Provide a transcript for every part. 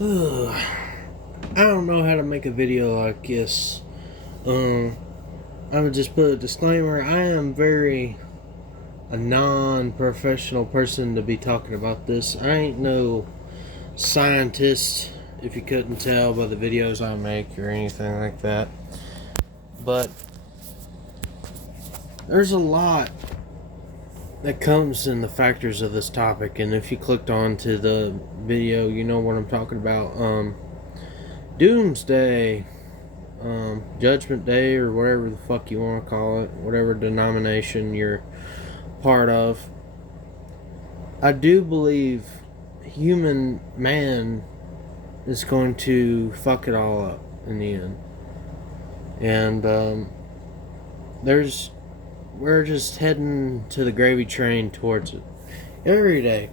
I don't know how to make a video like this. I would just put a disclaimer. I am a non-professional person to be talking about this. I ain't no scientist, if you couldn't tell by the videos I make or anything like that. But there's a lot that comes in the factors of this topic, and if you clicked on to the video, you know what I'm talking about. Doomsday, Judgment Day, or whatever the fuck you want to call it, whatever denomination you're part of. I do believe human man is going to fuck it all up in the end. And we're just heading to the gravy train towards it every day.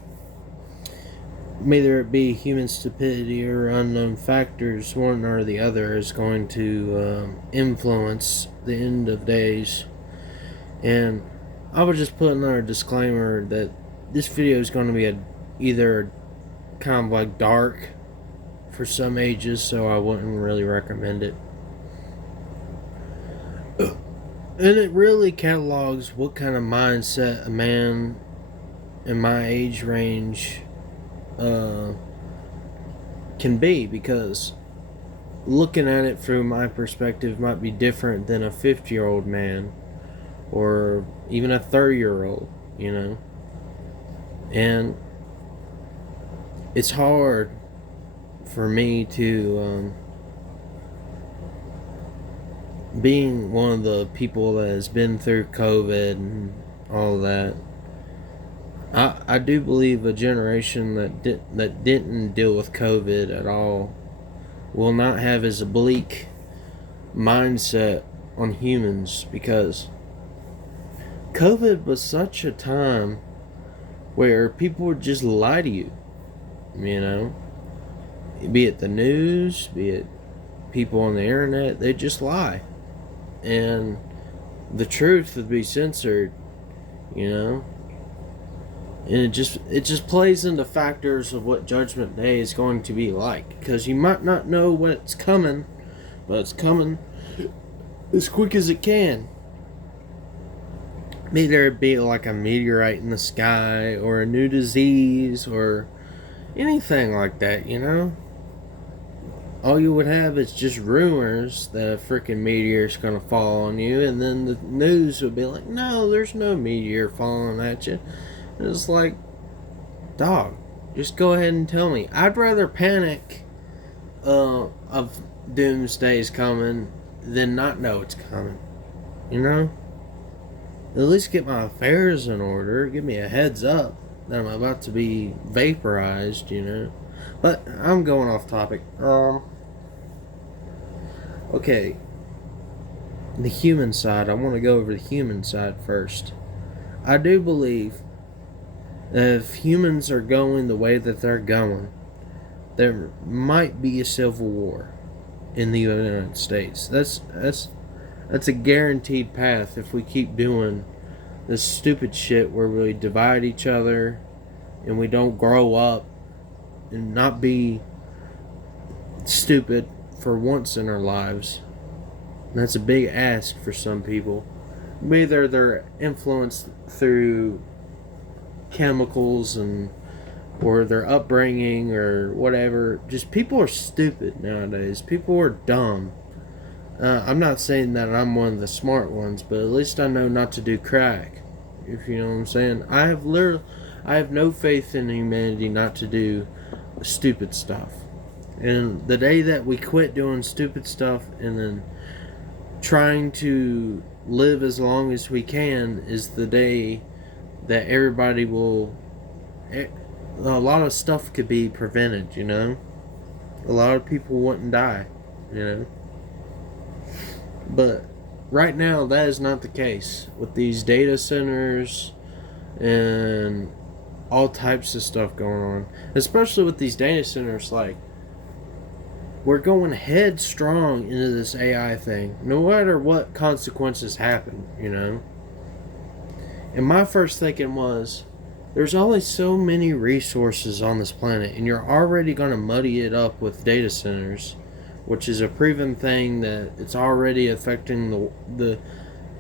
Whether it be human stupidity or unknown factors, one or the other is going to influence the end of days. And I would just put another disclaimer that this video is going to be either kind of like dark for some ages, so I wouldn't really recommend it. And it really catalogs what kind of mindset a man in my age range can be, because looking at it through my perspective might be different than a 50-year-old man or even a 30-year-old, you know. And it's hard for me to being one of the people that has been through COVID and all of that. I do believe a generation that didn't deal with COVID at all will not have as a bleak mindset on humans, because COVID was such a time where people would just lie to you, you know, be it the news, be it people on the internet, they just lie, and the truth would be censored, you know. And it just plays into factors of what Judgment Day is going to be like, because you might not know what's coming, but it's coming as quick as it can. Either it be like a meteorite in the sky, or a new disease, or anything like that, you know. All you would have is just rumors that a freaking meteor's gonna fall on you, and then the news would be like, no, there's no meteor falling at you. And it's like, dog, just go ahead and tell me. I'd rather panic of Doomsday Is Coming than not know it's coming, you know. At least get my affairs in order. Give me a heads up that I'm about to be vaporized, you know. But I'm going off topic. Okay. The human side. I want to go over the human side first. I do believe that if humans are going the way that they're going, there might be a civil war in the United States. That's a guaranteed path if we keep doing this stupid shit where we divide each other and we don't grow up and not be stupid for once in our lives. And that's a big ask for some people. Whether they're influenced through chemicals or their upbringing or whatever. Just people are stupid nowadays. People are dumb. I'm not saying that I'm one of the smart ones, but at least I know not to do crack, if you know what I'm saying. I have no faith in humanity not to do stupid stuff. And the day that we quit doing stupid stuff and then trying to live as long as we can is the day that everybody will... A lot of stuff could be prevented, you know. A lot of people wouldn't die, you know. But right now, that is not the case with these data centers and all types of stuff going on. Especially with these data centers, like, we're going headstrong into this AI thing, no matter what consequences happen, you know. And my first thinking was, There's only so many resources on this planet, and you're already going to muddy it up with data centers, which is a proven thing that it's already affecting the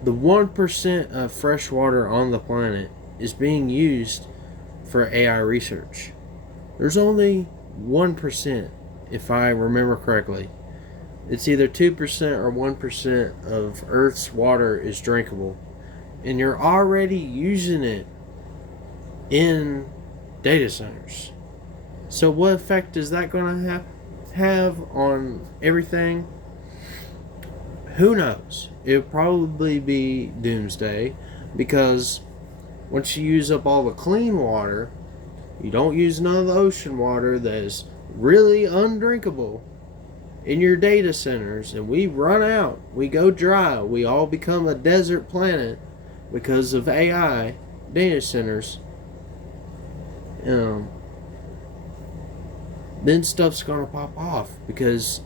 1% of fresh water on the planet is being used for AI research. There's only 1%, if I remember correctly. It's either 2% or 1% of Earth's water is drinkable. And you're already using it in data centers. So what effect is that going to have on everything? Who knows? It'll probably be doomsday, because once you use up all the clean water, you don't use none of the ocean water that is really undrinkable in your data centers, and we run out, we go dry, we all become a desert planet because of AI data centers. Then stuff's gonna pop off, because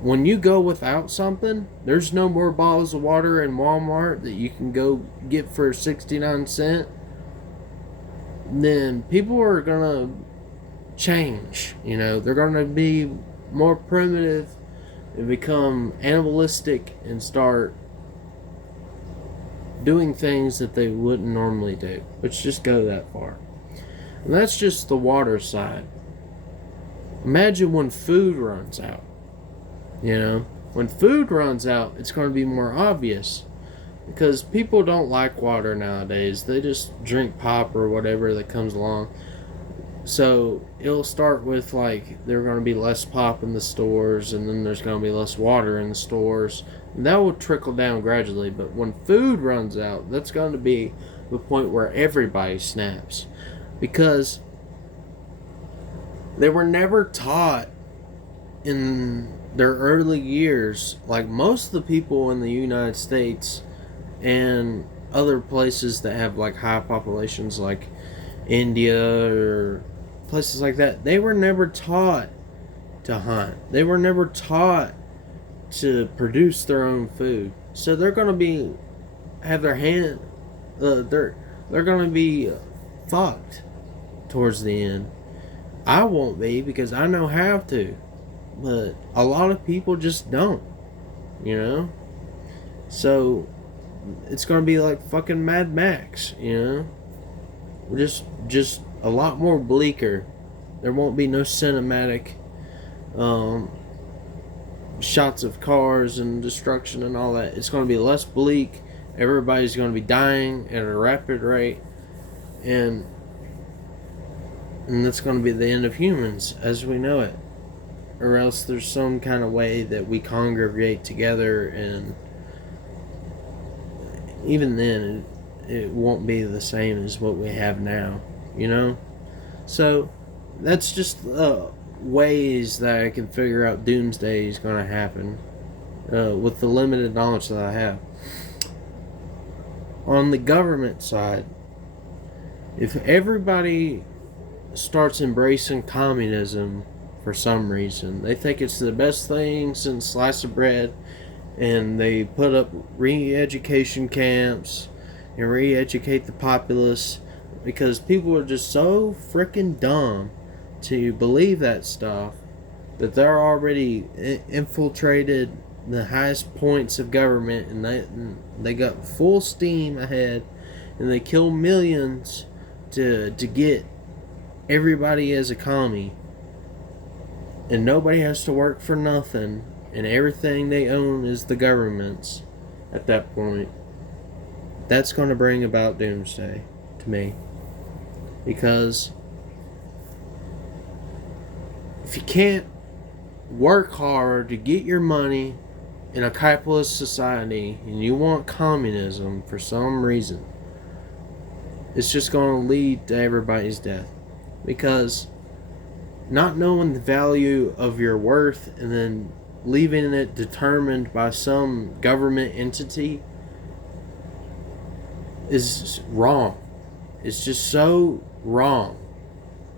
when you go without something, there's no more bottles of water in Walmart that you can go get for 69 cents. Then people are gonna change. They're gonna be more primitive and become animalistic and start doing things that they wouldn't normally do. Let's just go that far. And that's just the water side. Imagine when food runs out. When food runs out, it's going to be more obvious, because people don't like water nowadays. They just drink pop or whatever that comes along. So it'll start with, like, there are going to be less pop in the stores, and then there's going to be less water in the stores. And that will trickle down gradually. But when food runs out, that's going to be the point where everybody snaps. Because they were never taught in their early years, like most of the people in the United States and other places that have like high populations like India or places like that, they were never taught to hunt. They were never taught to produce their own food. So they're going to have their hand, they're going to be fucked towards the end. I won't be, because I know how to. But a lot of people just don't, So it's going to be like fucking Mad Max, Just a lot more bleaker. There won't be no cinematic shots of cars and destruction and all that. It's going to be less bleak. Everybody's going to be dying at a rapid rate. And that's going to be the end of humans as we know it. Or else there's some kind of way that we congregate together, and even then it won't be the same as what we have now, So that's just ways that I can figure out doomsday is going to happen with the limited knowledge that I have. On the government side, if everybody starts embracing communism for some reason, they think it's the best thing since sliced bread, and they put up re-education camps and re-educate the populace, because people are just so freaking dumb to believe that stuff, that they're already infiltrated the highest points of government, and they got full steam ahead, and they kill millions to get everybody as a commie, and nobody has to work for nothing, and everything they own is the government's at that point. That's going to bring about doomsday to me, because if you can't work hard to get your money in a capitalist society and you want communism for some reason, it's just going to lead to everybody's death. Because not knowing the value of your worth and then leaving it determined by some government entity is wrong. It's just so wrong.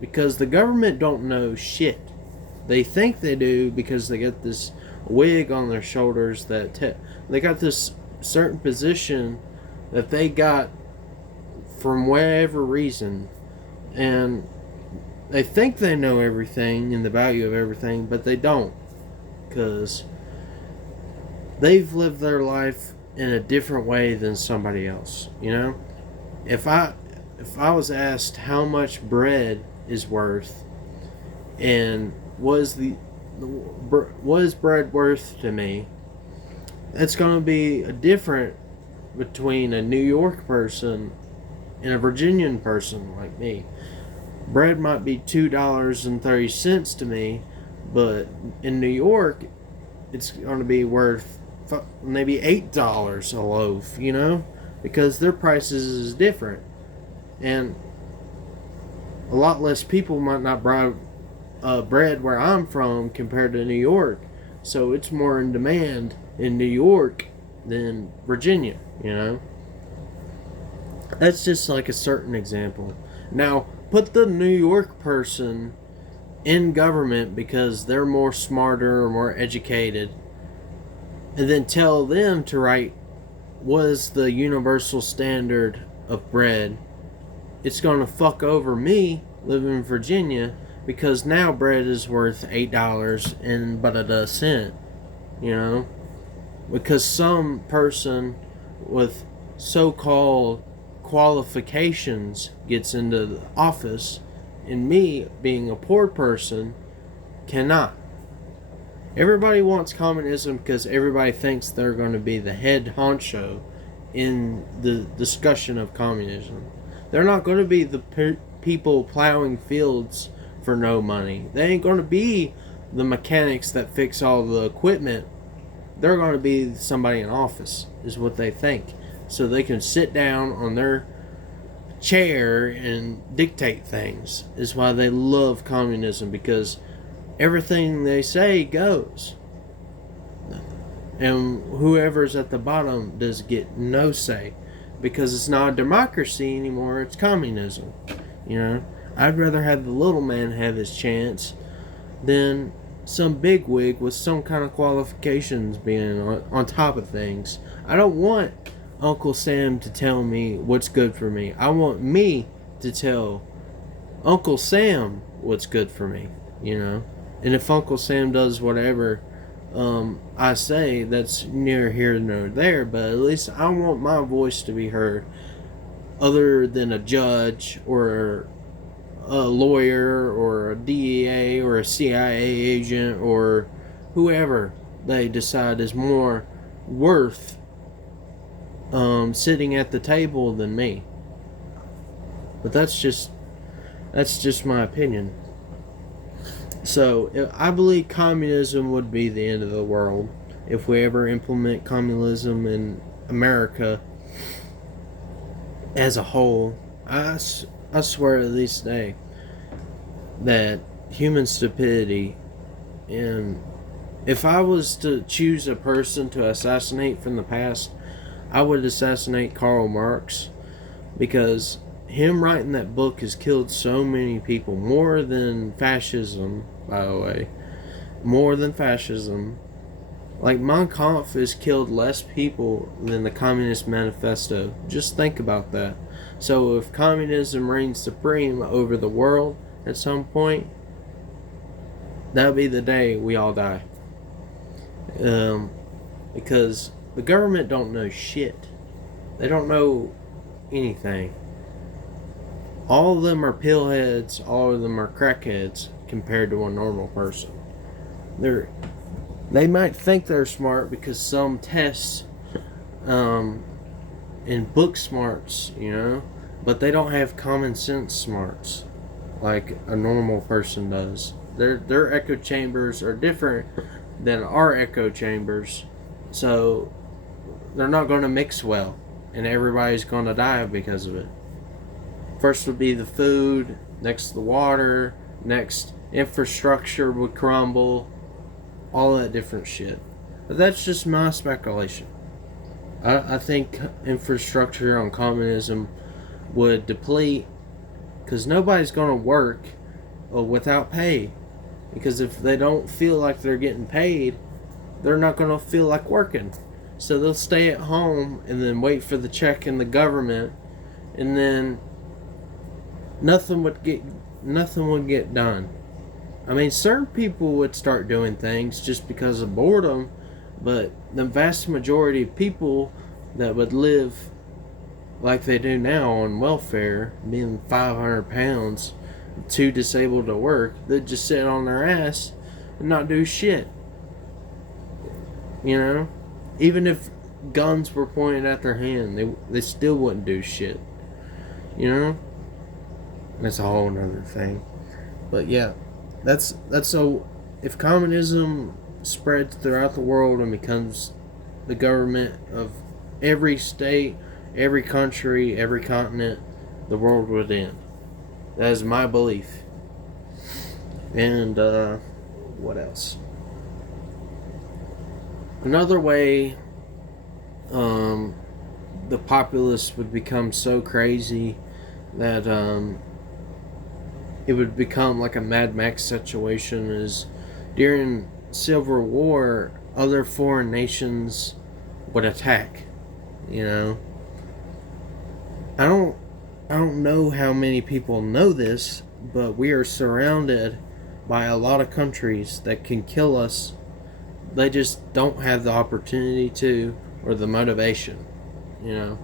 Because the government don't know shit. They think they do because they got this wig on their shoulders that they got this certain position that they got from whatever reason, and they think they know everything and the value of everything, but they don't, because they've lived their life in a different way than somebody else. You know, if I was asked how much bread is worth, and was bread worth to me, it's going to be a different between a New York person and a Virginian person like me. Bread might be $2.30 to me, but in New York, it's going to be worth maybe $8 a loaf, you know, because their prices is different, and a lot less people might not buy bread where I'm from compared to New York, so it's more in demand in New York than Virginia, you know. That's just like a certain example. Now, put the New York person in government because they're more smarter or more educated, and then tell them to write what is the universal standard of bread. It's going to fuck over me living in Virginia, because now bread is worth $8 and but a cent, you know, because some person with so-called qualifications gets into the office, and me, being a poor person, cannot. Everybody wants communism because everybody thinks they're going to be the head honcho in the discussion of communism. They're not going to be the people plowing fields for no money. They ain't going to be the mechanics that fix all the equipment. They're going to be somebody in office, is what they think. So they can sit down on their chair and dictate things. Is why they love communism, because everything they say goes. And whoever's at the bottom does get no say, because it's not a democracy anymore, it's communism. You know, I'd rather have the little man have his chance than some bigwig with some kind of qualifications being on top of things. I don't want Uncle Sam to tell me what's good for me. I want me to tell Uncle Sam what's good for me, you know. And if Uncle Sam does whatever I say, that's neither here nor there, but at least I want my voice to be heard, other than a judge or a lawyer or a DEA or a CIA agent or whoever they decide is more worth sitting at the table than me. But that's just my opinion. So I believe communism would be the end of the world if we ever implement communism in America as a whole. I swear to this day that human stupidity, and if I was to choose a person to assassinate from the past, I would assassinate Karl Marx, because him writing that book has killed so many people, more than fascism, by the way, more than fascism. Like, Mein Kampf has killed less people than the Communist Manifesto. Just think about that. So if communism reigns supreme over the world at some point, that'll be the day we all die. Because the government don't know shit. They don't know anything. All of them are pillheads, all of them are crackheads compared to a normal person. They might think they're smart because some tests in book smarts, you know, but they don't have common sense smarts like a normal person does. Their echo chambers are different than our echo chambers, so they're not going to mix well, and everybody's going to die because of it. First would be the food, next the water, next infrastructure would crumble, all that different shit. But that's just my speculation. I think infrastructure on communism would deplete, because nobody's going to work without pay. Because if they don't feel like they're getting paid, they're not going to feel like working. So they'll stay at home and then wait for the check in the government, and then nothing would get done. I mean, certain people would start doing things just because of boredom, but the vast majority of people that would live like they do now on welfare, being 500 pounds, too disabled to work, they'd just sit on their ass and not do shit. You know? Even if guns were pointed at their hand, they still wouldn't do shit. You know? That's a whole other thing. But yeah, that's so. If communism spreads throughout the world and becomes the government of every state, every country, every continent, the world would end. That is my belief. And what else? Another way the populace would become so crazy that it would become like a Mad Max situation is during Civil War, other foreign nations would attack. You know, I don't know how many people know this, but we are surrounded by a lot of countries that can kill us. They just don't have the opportunity to or the motivation. You know,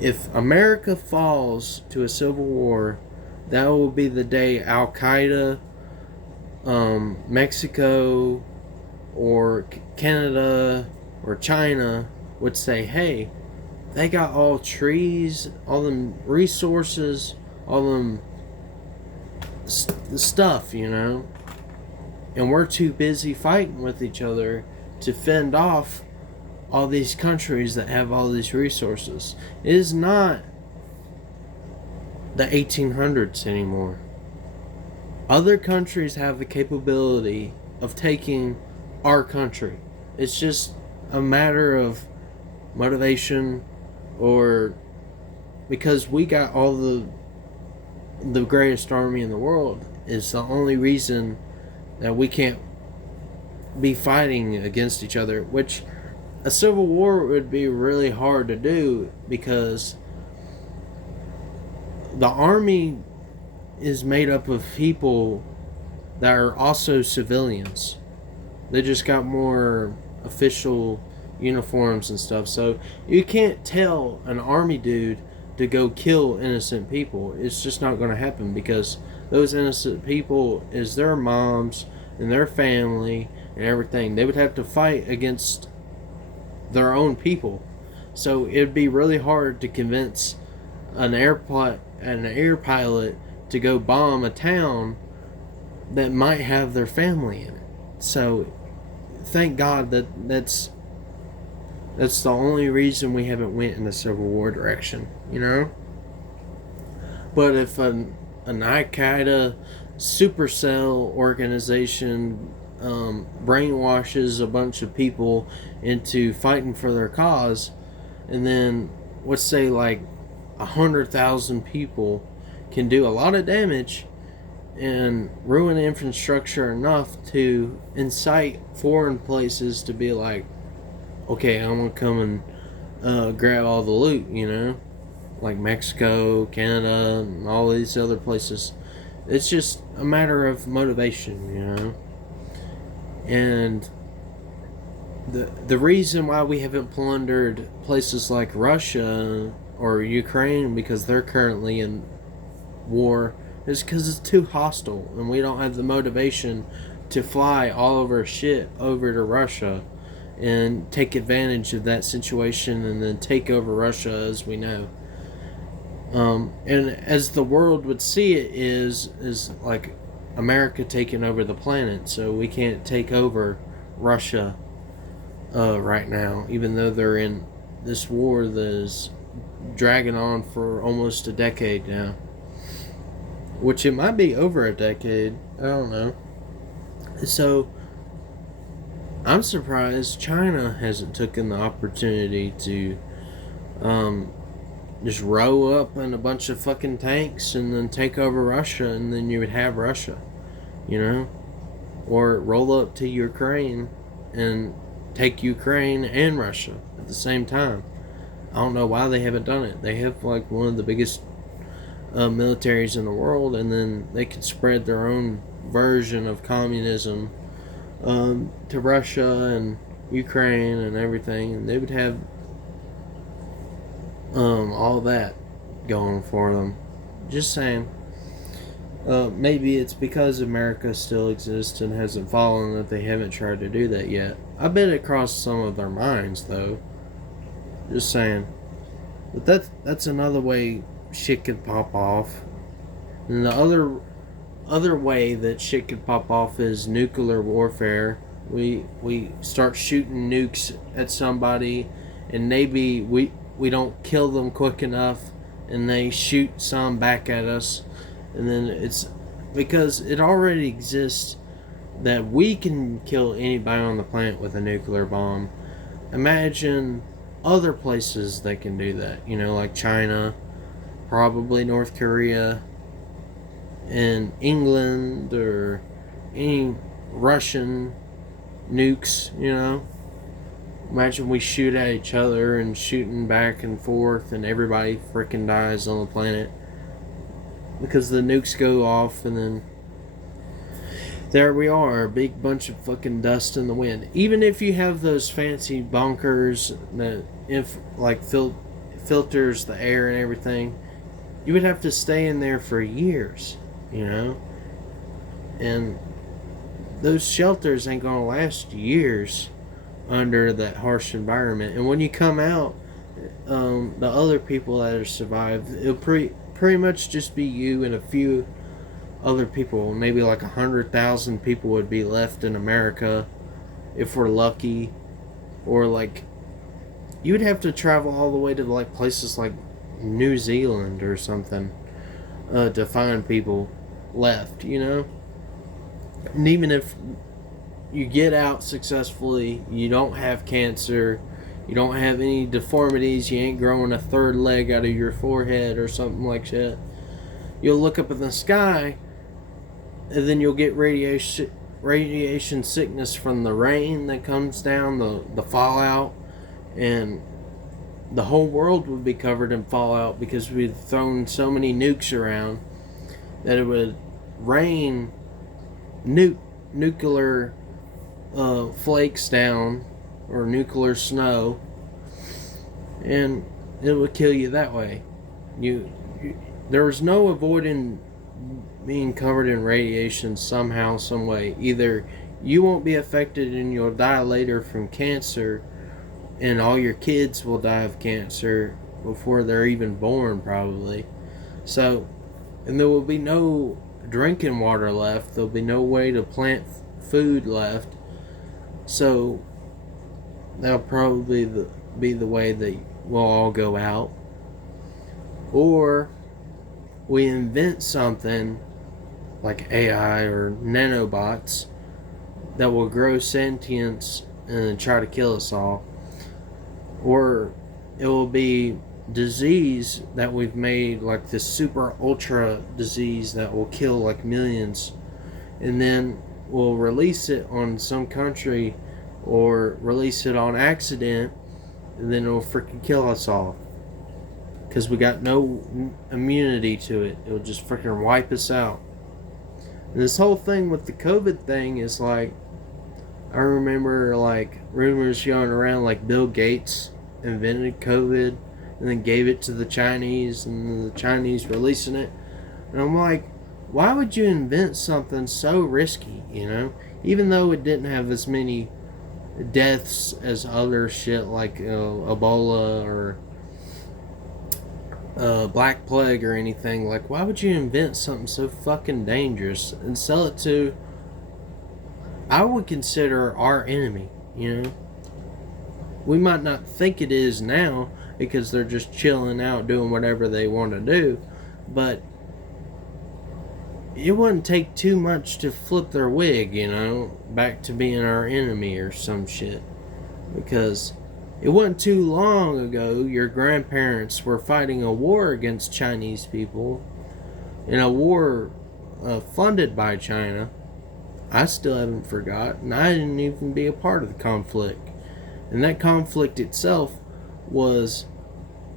if America falls to a civil war, that will be the day Al Qaeda, Mexico, or Canada, or China would say, hey, they got all trees, all them resources, all them stuff, you know, and we're too busy fighting with each other to fend off all these countries that have all these resources. It is not the 1800s anymore. Other countries have the capability of taking our country. It's just a matter of motivation, or because we got all the greatest army in the world is the only reason that we can't be fighting against each other, which a civil war would be really hard to do because the army is made up of people that are also civilians. They just got more official uniforms and stuff. So you can't tell an army dude to go kill innocent people. It's just not going to happen because those innocent people is their moms and their family and everything. They would have to fight against their own people. So it'd be really hard to convince an air pilot to go bomb a town that might have their family in it. So thank God that's the only reason we haven't went in the Civil War direction, you know? But if an Al-Qaeda supercell organization brainwashes a bunch of people into fighting for their cause, and then let's say like 100,000 people can do a lot of damage and ruin infrastructure enough to incite foreign places to be like, okay, I'm gonna come and grab all the loot, you know, like Mexico, Canada, and all these other places. It's just a matter of motivation, you know. And the reason why we haven't plundered places like Russia or Ukraine, because they're currently in war, is because it's too hostile and we don't have the motivation to fly all of our shit over to Russia and take advantage of that situation and then take over Russia as we know. And as the world would see it is like America taking over the planet, so we can't take over Russia right now, even though they're in this war that is dragging on for almost a decade now. Which it might be over a decade, I don't know. So I'm surprised China hasn't taken the opportunity to just row up in a bunch of fucking tanks and then take over Russia, and then you would have Russia, you know? Or roll up to Ukraine and take Ukraine and Russia at the same time. I don't know why they haven't done it. They have like one of the biggest militaries in the world, and then they could spread their own version of communism to Russia and Ukraine and everything, and they would have all that going for them. Just saying. Maybe it's because America still exists and hasn't fallen that they haven't tried to do that yet. I bet it crossed some of their minds, though. Just saying. But that's another way shit could pop off. And the other way that shit could pop off is nuclear warfare. We start shooting nukes at somebody, and maybe we don't kill them quick enough, and they shoot some back at us. And then it's because it already exists that we can kill anybody on the planet with a nuclear bomb. Imagine other places that can do that. You know, like China, probably North Korea, and England, or any Russian nukes, you know. Imagine we shoot at each other and shooting back and forth, and everybody freaking dies on the planet because the nukes go off, and then there we are, a big bunch of fucking dust in the wind. Even if you have those fancy bunkers that filters the air and everything, you would have to stay in there for years, you know. And those shelters ain't gonna last years under that harsh environment. And when you come out, the other people that have survived, it'll pretty much just be you and a few other people. Maybe like 100,000 people would be left in America if we're lucky. Or like, you would have to travel all the way to like places like New Zealand or something to find people left, you know. And even if you get out successfully, you don't have cancer, you don't have any deformities, you ain't growing a third leg out of your forehead or something like that, you'll look up in the sky, and then you'll get radiation sickness from the rain that comes down, the fallout, and the whole world would be covered in fallout because we've thrown so many nukes around that it would rain nuclear flakes down, or nuclear snow, and it would kill you that way. There was no avoiding being covered in radiation somehow, some way. Either you won't be affected and you'll die later from cancer, and all your kids will die of cancer before they're even born, probably. So, and there will be no drinking water left. There'll be no way to plant food left. So that'll probably be the way that we'll all go out. Or we invent something like AI or nanobots that will grow sentience and try to kill us all. Or it will be disease that we've made, like this super ultra disease that will kill like millions, and then we'll release it on some country or release it on accident, and then it'll freaking kill us all because we got no immunity to it. It'll just freaking wipe us out. And this whole thing with the COVID thing is like, I remember like rumors going around like Bill Gates invented COVID and then gave it to the Chinese, and the Chinese releasing it. And I'm like, why would you invent something so risky, you know? Even though it didn't have as many deaths as other shit like Ebola or Black Plague or anything. Like, why would you invent something so fucking dangerous and sell it to, I would consider, our enemy, you know? We might not think it is now because they're just chilling out doing whatever they want to do, but it wouldn't take too much to flip their wig, you know, back to being our enemy or some shit. Because it wasn't too long ago your grandparents were fighting a war against Chinese people, in a war funded by China. I still haven't forgotten. I didn't even be a part of the conflict. And that conflict itself was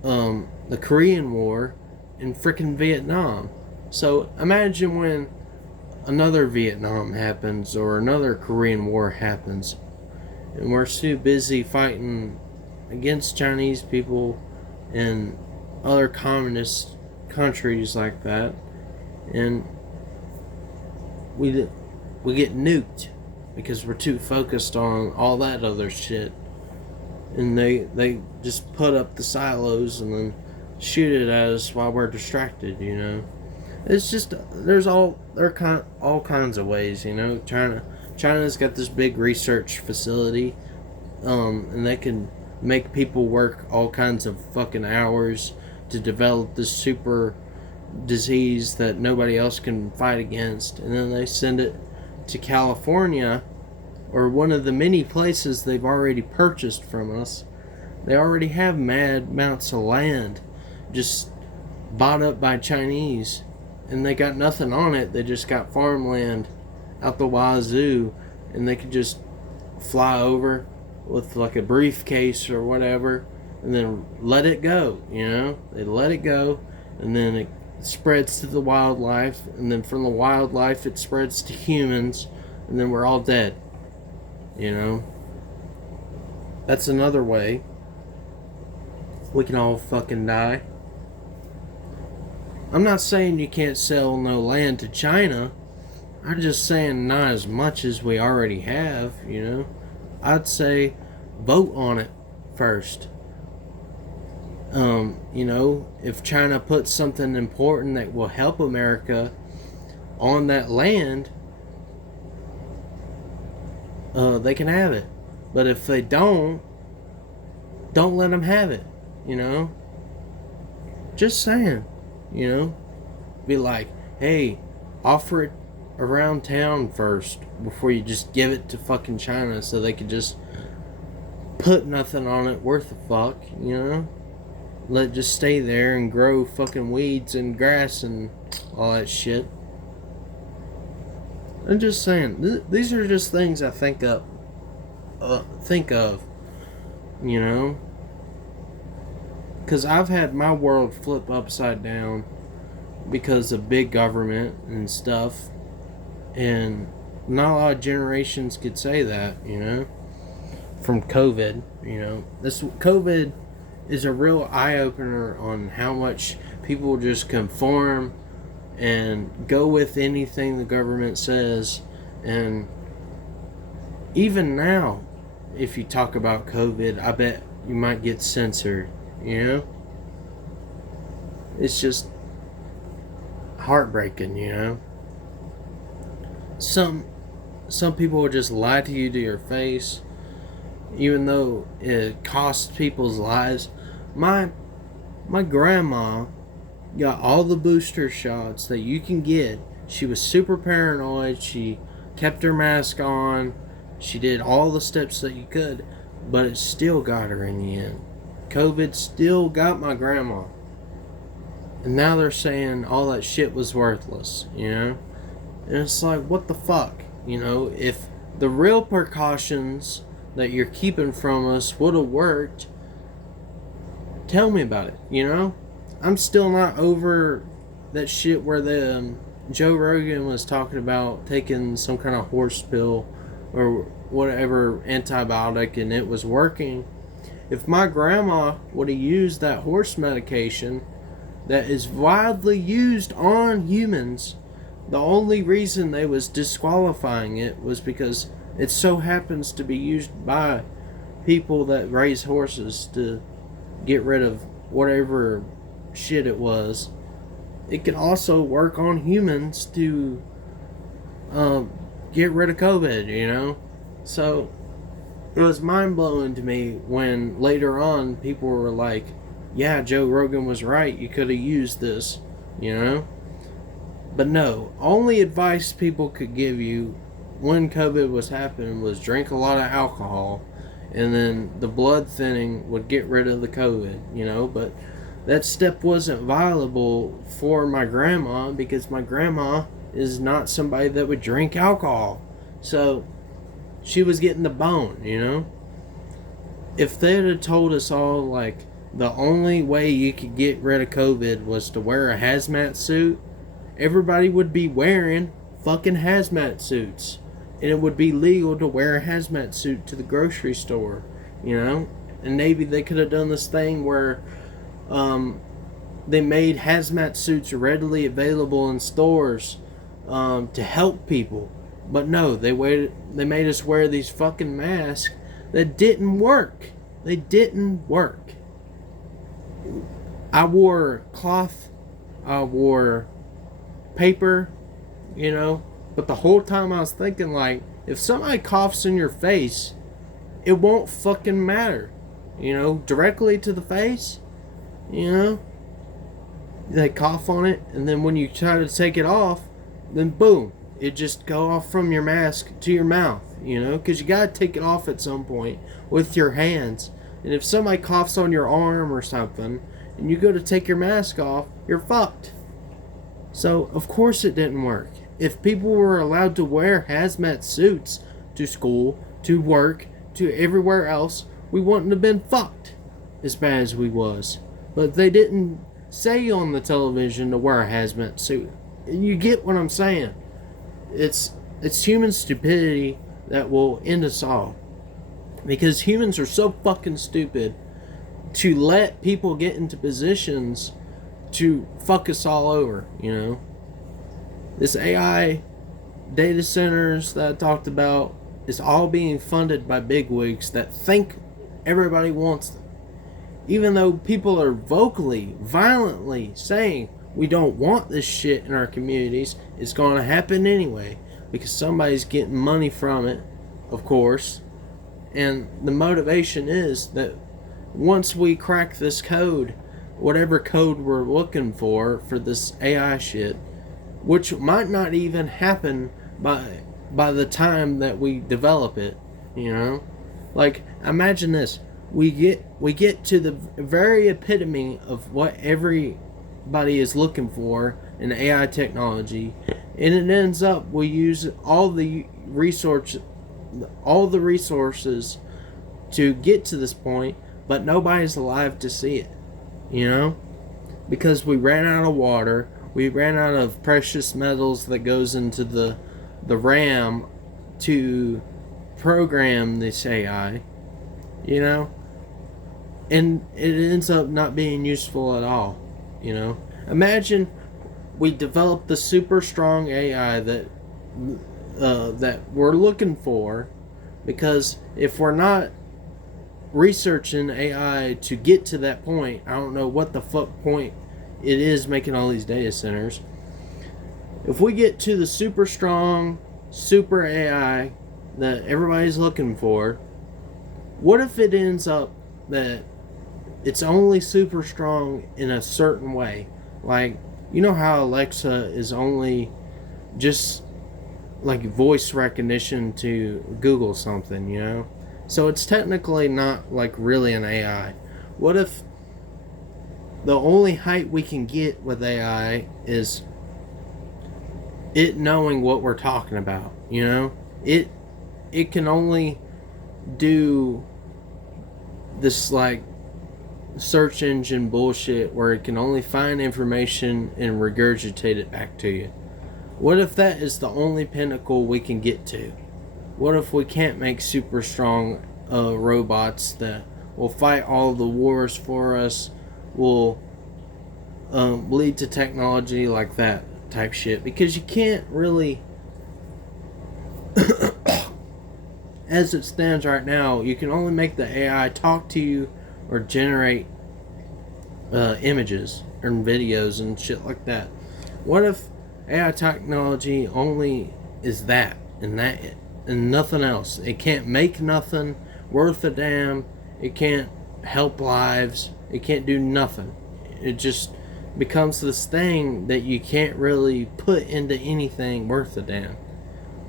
the Korean War and frickin' Vietnam. So imagine when another Vietnam happens or another Korean War happens, and we're too busy fighting against Chinese people and other communist countries like that, and we get nuked because we're too focused on all that other shit, and they just put up the silos and then shoot it at us while we're distracted. It's just all kinds of ways. China's got this big research facility, and they can make people work all kinds of fucking hours to develop this super disease that nobody else can fight against, and then they send it to California, or one of the many places they've already purchased from us. They already have mad amounts of land just bought up by Chinese, and they got nothing on it. They just got farmland out the wazoo, and they could just fly over with like a briefcase or whatever and then let it go. They let it go, and then it spreads to the wildlife, and then from the wildlife it spreads to humans, and then we're all dead. That's another way we can all fucking die. I'm not saying you can't sell no land to China. I'm just saying not as much as we already have. I'd say vote on it first. If China puts something important that will help America on that land, they can have it. But if they don't let them have it. Just saying. Be like, hey, offer it around town first before you just give it to fucking China so they could just put nothing on it worth a fuck. Let it just stay there and grow fucking weeds and grass and all that shit. I'm just saying, these are just things I think of. Because I've had my world flip upside down because of big government and stuff, and not a lot of generations could say that, from COVID. This COVID is a real eye-opener on how much people just conform and go with anything the government says. And even now, if you talk about COVID, I bet you might get censored. It's just heartbreaking. Some people will just lie to you to your face, even though it costs people's lives. My grandma got all the booster shots that you can get. She was super paranoid. She kept her mask on. She did all the steps that you could, but it still got her in the end. COVID still got my grandma. And now they're saying all that shit was worthless, And it's like, what the fuck? If the real precautions that you're keeping from us would have worked, tell me about it, I'm still not over that shit where the Joe Rogan was talking about taking some kind of horse pill or whatever antibiotic and it was working. If my grandma would have used that horse medication that is widely used on humans, the only reason they was disqualifying it was because it so happens to be used by people that raise horses to get rid of whatever shit it was. It can also work on humans to get rid of COVID, So it was mind-blowing to me when later on people were like, yeah, Joe Rogan was right, you could have used this, But no, only advice people could give you when COVID was happening was drink a lot of alcohol, and then the blood thinning would get rid of the COVID, But that step wasn't viable for my grandma because my grandma is not somebody that would drink alcohol. So she was getting the bone, If they had told us all, like, the only way you could get rid of COVID was to wear a hazmat suit, everybody would be wearing fucking hazmat suits. And it would be legal to wear a hazmat suit to the grocery store, you know? And maybe they could have done this thing where they made hazmat suits readily available in stores to help people. But no, they made us wear these fucking masks that didn't work. They didn't work. I wore cloth, I wore paper, you know, but the whole time I was thinking, like, if somebody coughs in your face, it won't fucking matter, you know, directly to the face, you know, they cough on it, and then when you try to take it off, then boom, it just go off from your mask to your mouth, you know, because you gotta take it off at some point with your hands. And if somebody coughs on your arm or something, and you go to take your mask off, you're fucked. So, of course it didn't work. If people were allowed to wear hazmat suits to school, to work, to everywhere else, we wouldn't have been fucked as bad as we was. But they didn't say on the television to wear a hazmat suit. You get what I'm saying? It's human stupidity that will end us all. Because humans are so fucking stupid to let people get into positions to fuck us all over, you know? This AI data centers that I talked about is all being funded by bigwigs that think everybody wants them. Even though people are vocally, violently saying we don't want this shit in our communities, it's going to happen anyway because somebody's getting money from it, of course. And the motivation is that once we crack this code, whatever code we're looking for this AI shit, which might not even happen by the time that we develop it, you know? Like, imagine this. We get to the very epitome of what everybody is looking for in AI technology, and it ends up we use all the resources to get to this point, but nobody's alive to see it, you know? Because we ran out of water, we ran out of precious metals that goes into the RAM to program this AI, you know? And it ends up not being useful at all, you know? Imagine we develop the super strong AI that we're looking for, because if we're not researching AI to get to that point, I don't know what the fuck point it is making all these data centers. If we get to the super strong, super AI that everybody's looking for, what if it ends up that it's only super strong in a certain way? Like, you know how Alexa is only just like voice recognition to Google something, you know? So it's technically not like really an AI. What if the only height we can get with AI is it knowing what we're talking about, you know? It can only do this like search engine bullshit where it can only find information and regurgitate it back to you. What if that is the only pinnacle we can get to? What if we can't make super strong robots that will fight all the wars for us, will lead to technology like that type shit? Because you can't really, as it stands right now, you can only make the AI talk to you or generate images and videos and shit like that. What if AI technology only is that and nothing else? It can't make nothing worth a damn. It can't help lives. It can't do nothing. It just becomes this thing that you can't really put into anything worth a damn.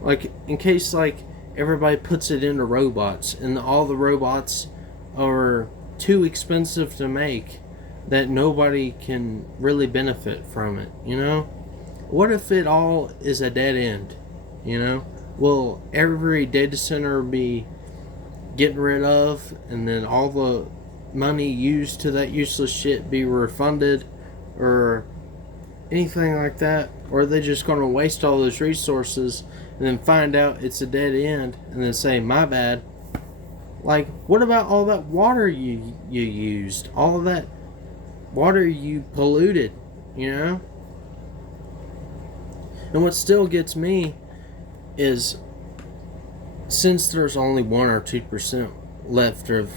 Like, in case like everybody puts it into robots and all the robots are too expensive to make that nobody can really benefit from it, you know? What if it all is a dead end, you know? Will every data center be getting rid of, and then all the money used to that useless shit be refunded or anything like that? Or are they just going to waste all those resources and then find out it's a dead end and then say, my bad? Like, what about all that water you used? All of that water you polluted, you know? And what still gets me is, since there's only 1 or 2% left of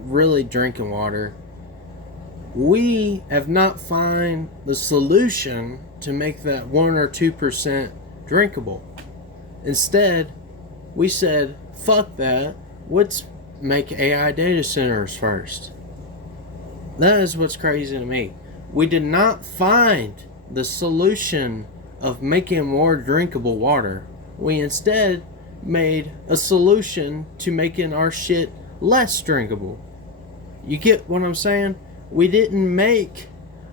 really drinking water, we have not found the solution to make that 1 or 2% drinkable. Instead, we said, fuck that, let's make AI data centers first. That is what's crazy to me. We did not find the solution of making more drinkable water. We instead made a solution to making our shit less drinkable. You get what I'm saying? We didn't make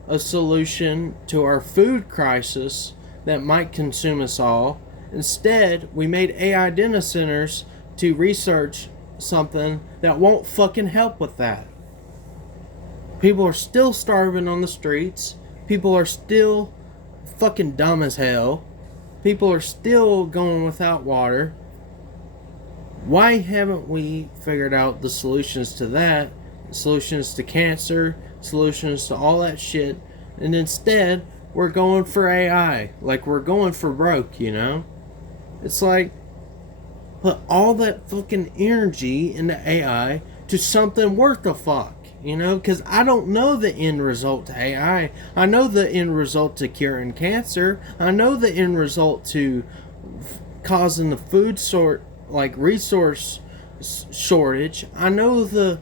a solution to our food crisis that might consume us all. Instead, we made AI data centers to research something that won't fucking help with that. People are still starving on the streets. People are still fucking dumb as hell. People are still going without water. Why haven't we figured out the solutions to that? Solutions to cancer, solutions to all that shit, and instead we're going for AI, like we're going for broke, you know? It's like, put all that fucking energy into AI to something worth a fuck, you know? Because I don't know the end result to AI. I know the end result to curing cancer. I know the end result to causing the food resource shortage. I know the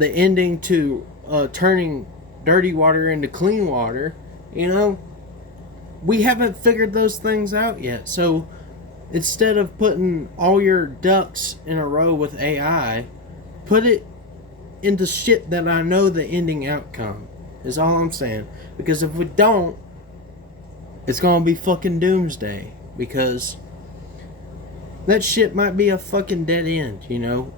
ending to turning dirty water into clean water. You know, we haven't figured those things out yet. So instead of putting all your ducks in a row with AI, put it into shit that I know the ending outcome, is all I'm saying. Because if we don't, it's gonna be fucking doomsday. Because that shit might be a fucking dead end, you know?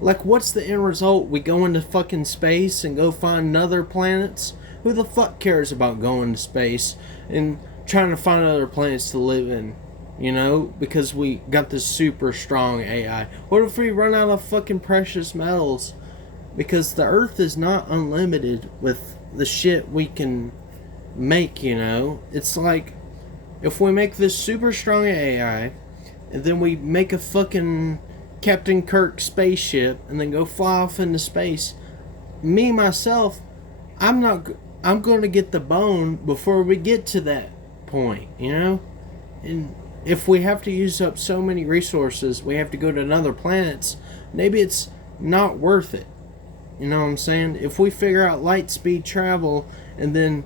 Like, what's the end result? We go into fucking space and go find other planets? Who the fuck cares about going to space and trying to find other planets to live in? You know? Because we got this super strong AI. What if we run out of fucking precious metals? Because the Earth is not unlimited with the shit we can make, you know? It's like, if we make this super strong AI, and then we make a fucking Captain Kirk spaceship and then go fly off into space, me myself, I'm going to get the bone before we get to that point, you know? And if we have to use up so many resources, we have to go to other planets, maybe it's not worth it. You know what I'm saying? If we figure out light speed travel and then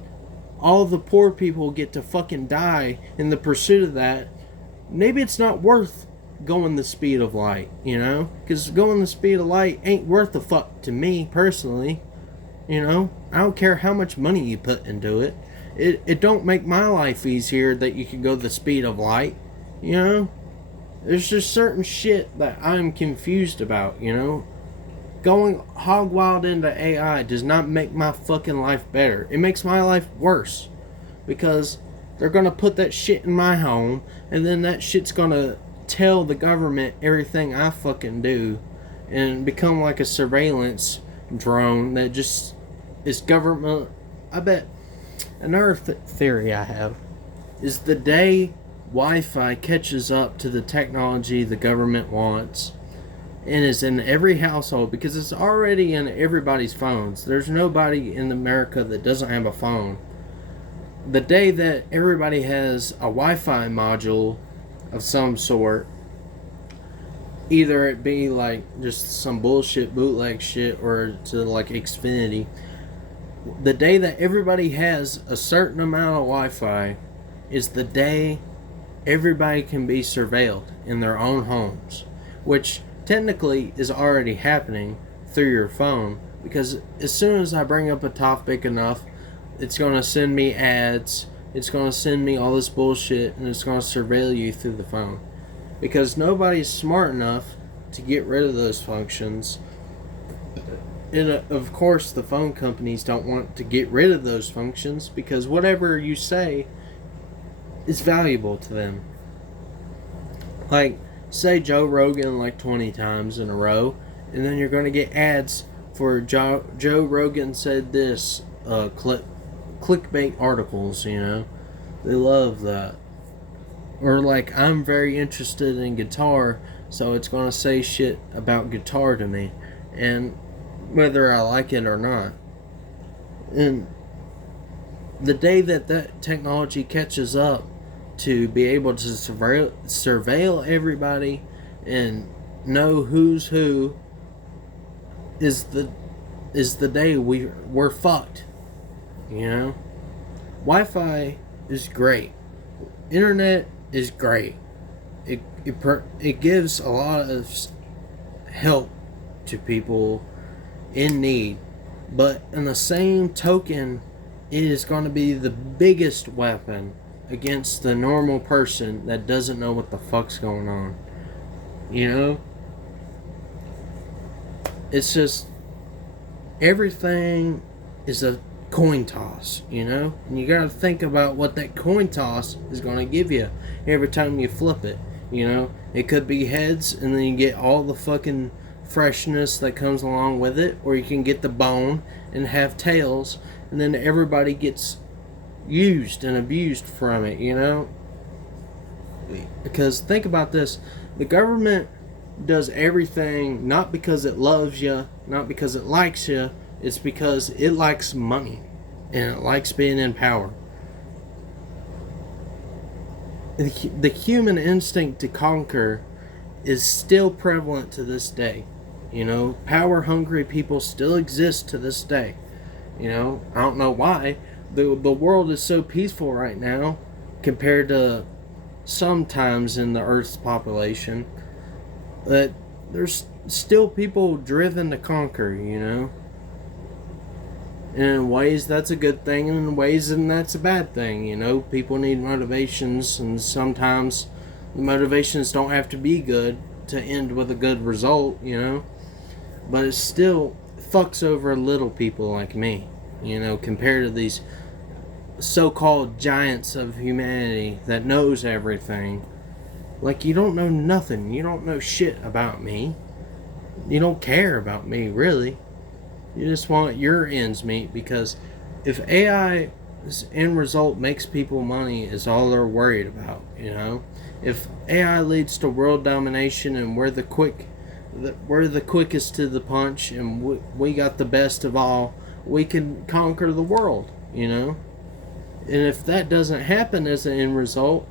all the poor people get to fucking die in the pursuit of that, maybe it's not worth going the speed of light, you know? Because going the speed of light ain't worth a fuck to me, personally. You know? I don't care how much money you put into it. It don't make my life easier that you can go the speed of light, you know? There's just certain shit that I'm confused about, you know? Going hog wild into AI does not make my fucking life better. It makes my life worse. Because they're gonna put that shit in my home, and then that shit's gonna tell the government everything I fucking do, and become like a surveillance drone that just is government. I bet another theory I have is the day Wi-Fi catches up to the technology the government wants and is in every household, because it's already in everybody's phones. There's nobody in America that doesn't have a phone. The day that everybody has a Wi-Fi module of some sort, either it be like just some bullshit bootleg shit or to like Xfinity, the day that everybody has a certain amount of Wi-Fi is the day everybody can be surveilled in their own homes, which technically is already happening through your phone, because as soon as I bring up a topic enough, it's going to send me ads, it's going to send me all this bullshit, and it's going to surveil you through the phone. Because nobody's smart enough to get rid of those functions And of course, the phone companies don't want to get rid of those functions because whatever you say is valuable to them. Like, say Joe Rogan like 20 times in a row, and then you're going to get ads for Joe Rogan said this, clickbait articles, you know? They love that. Or like, I'm very interested in guitar, so it's going to say shit about guitar to me. And whether I like it or not. And the day that technology catches up to be able to surveil everybody and know who's who is the day we're fucked. You know? Wi-Fi is great. Internet is great. It gives a lot of help to people in need, but in the same token, it is going to be the biggest weapon against the normal person that doesn't know what the fuck's going on. You know? It's just, everything is a coin toss, you know? And you gotta think about what that coin toss is gonna give you every time you flip it, you know? It could be heads, and then you get all the fucking freshness that comes along with it, or you can get the bone and have tails, and then everybody gets used and abused from it, you know? Because think about this, the government does everything not because it loves you, not because it likes you, it's because it likes money and it likes being in power. The human instinct to conquer is still prevalent to this day. You know, power hungry people still exist to this day. You know, I don't know why. The world is so peaceful right now compared to sometimes in the Earth's population, that there's still people driven to conquer, you know. And in ways that's a good thing, and in ways and that's a bad thing, you know. People need motivations, and sometimes the motivations don't have to be good to end with a good result, you know. But it still fucks over little people like me, you know, compared to these so-called giants of humanity that knows everything. Like, you don't know nothing. You don't know shit about me. You don't care about me, really. You just want your ends meet, because if AI's end result makes people money is all they're worried about, you know? If AI leads to world domination and we're the quickest to the punch and we got the best of all, we can conquer the world, you know? And if that doesn't happen as an end result,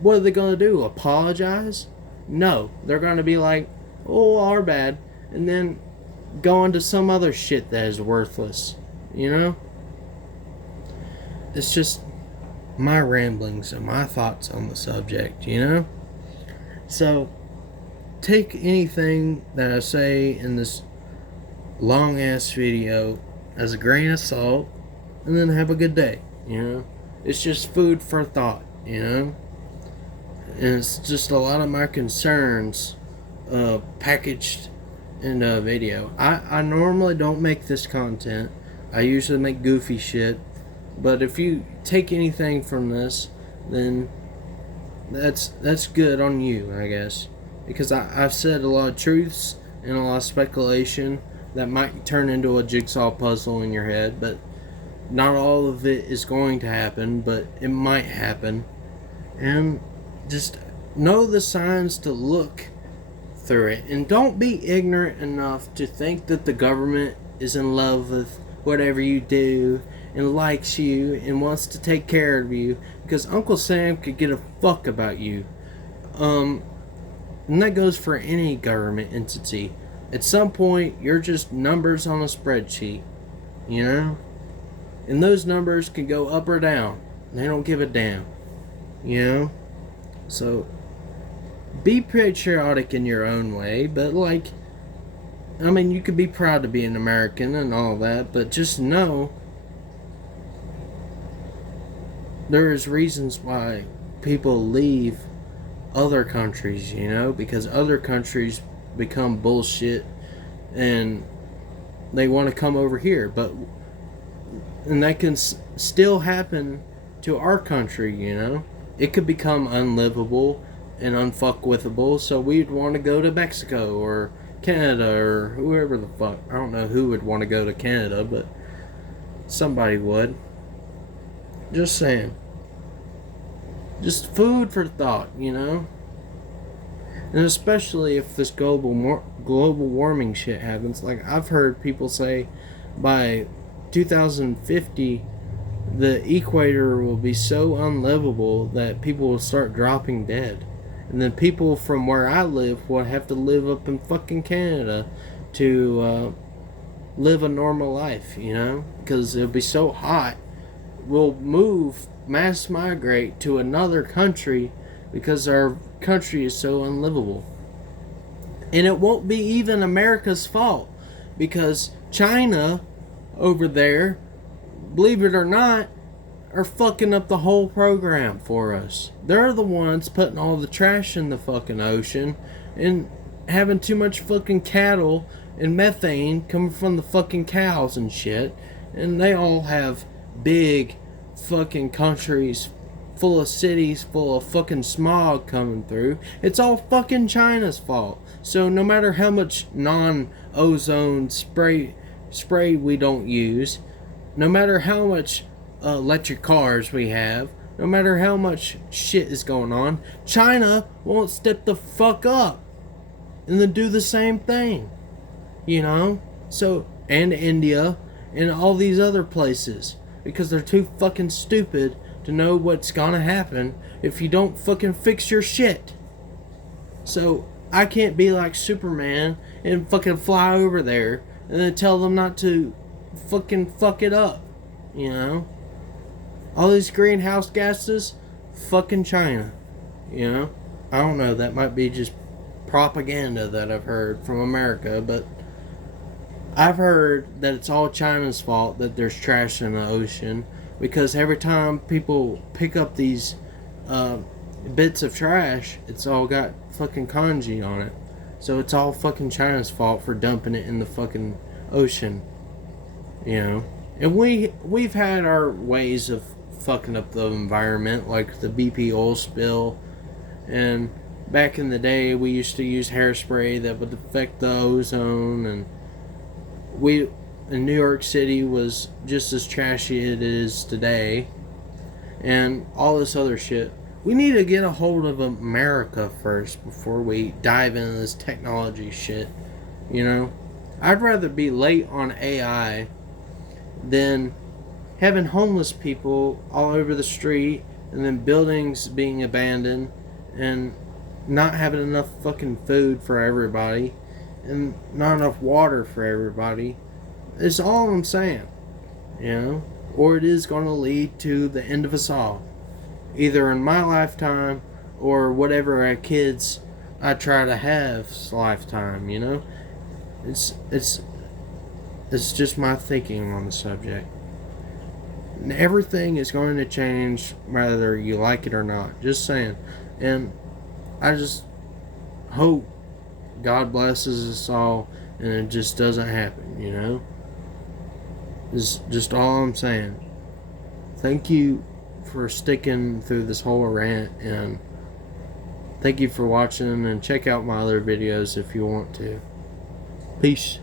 what are they going to do? Apologize? No. They're going to be like, oh, our bad. And then go on to some other shit that is worthless. You know? It's just my ramblings and my thoughts on the subject, you know? So, take anything that I say in this long-ass video as a grain of salt, and then have a good day, you know? It's just food for thought, you know? And it's just a lot of my concerns packaged in a video. I normally don't make this content. I usually make goofy shit. But if you take anything from this, then that's good on you, I guess. Because I've said a lot of truths and a lot of speculation that might turn into a jigsaw puzzle in your head, but not all of it is going to happen, but it might happen. And just know the signs to look through it. And don't be ignorant enough to think that the government is in love with whatever you do and likes you and wants to take care of you, because Uncle Sam could give a fuck about you. And that goes for any government entity. At some point, you're just numbers on a spreadsheet, you know? And those numbers can go up or down. They don't give a damn, you know? So, be patriotic in your own way, but like, I mean, you could be proud to be an American and all that, but just know there's reasons why people leave other countries, you know, because other countries become bullshit and they want to come over here, and that can still happen to our country, you know? It could become unlivable and unfuckwithable, so we'd want to go to Mexico or Canada or whoever the fuck. I don't know who would want to go to Canada, but somebody would. Just saying. Just food for thought, you know? And especially if this global warming shit happens. Like, I've heard people say by 2050, the equator will be so unlivable that people will start dropping dead. And then people from where I live will have to live up in fucking Canada to live a normal life, you know? Because it'll be so hot. We'll mass migrate to another country because our country is so unlivable. And it won't be even America's fault, because China over there, believe it or not, are fucking up the whole program for us. They're the ones putting all the trash in the fucking ocean and having too much fucking cattle and methane coming from the fucking cows and shit. And they all have big fucking countries full of cities full of fucking smog coming through. It's all fucking China's fault. So no matter how much non-ozone spray we don't use, no matter how much electric cars we have, no matter how much shit is going on, China won't step the fuck up and then do the same thing, you know? So, and India and all these other places, because they're too fucking stupid to know what's gonna happen if you don't fucking fix your shit. So I can't be like Superman and fucking fly over there and then tell them not to fucking fuck it up, you know? All these greenhouse gases, fucking China, you know? I don't know, that might be just propaganda that I've heard from America, but I've heard that it's all China's fault that there's trash in the ocean, because every time people pick up these bits of trash, it's all got fucking kanji on it. So it's all fucking China's fault for dumping it in the fucking ocean, you know? And we've had our ways of fucking up the environment, like the BP oil spill, and back in the day we used to use hairspray that would affect the ozone, and in New York City was just as trashy as it is today, and all this other shit. We need to get a hold of America first before we dive into this technology shit, you know? I'd rather be late on AI than having homeless people all over the street, and then buildings being abandoned, and not having enough fucking food for everybody, and not enough water for everybody. It's all I'm saying, you know? Or it is going to lead to the end of us all, either in my lifetime or whatever our kids I try to have's lifetime, you know? It's just my thinking on the subject. And everything is going to change whether you like it or not. Just saying. And I just hope God blesses us all and it just doesn't happen, you know? Is just all I'm saying. Thank you for sticking through this whole rant, and thank you for watching, and check out my other videos if you want to. Peace.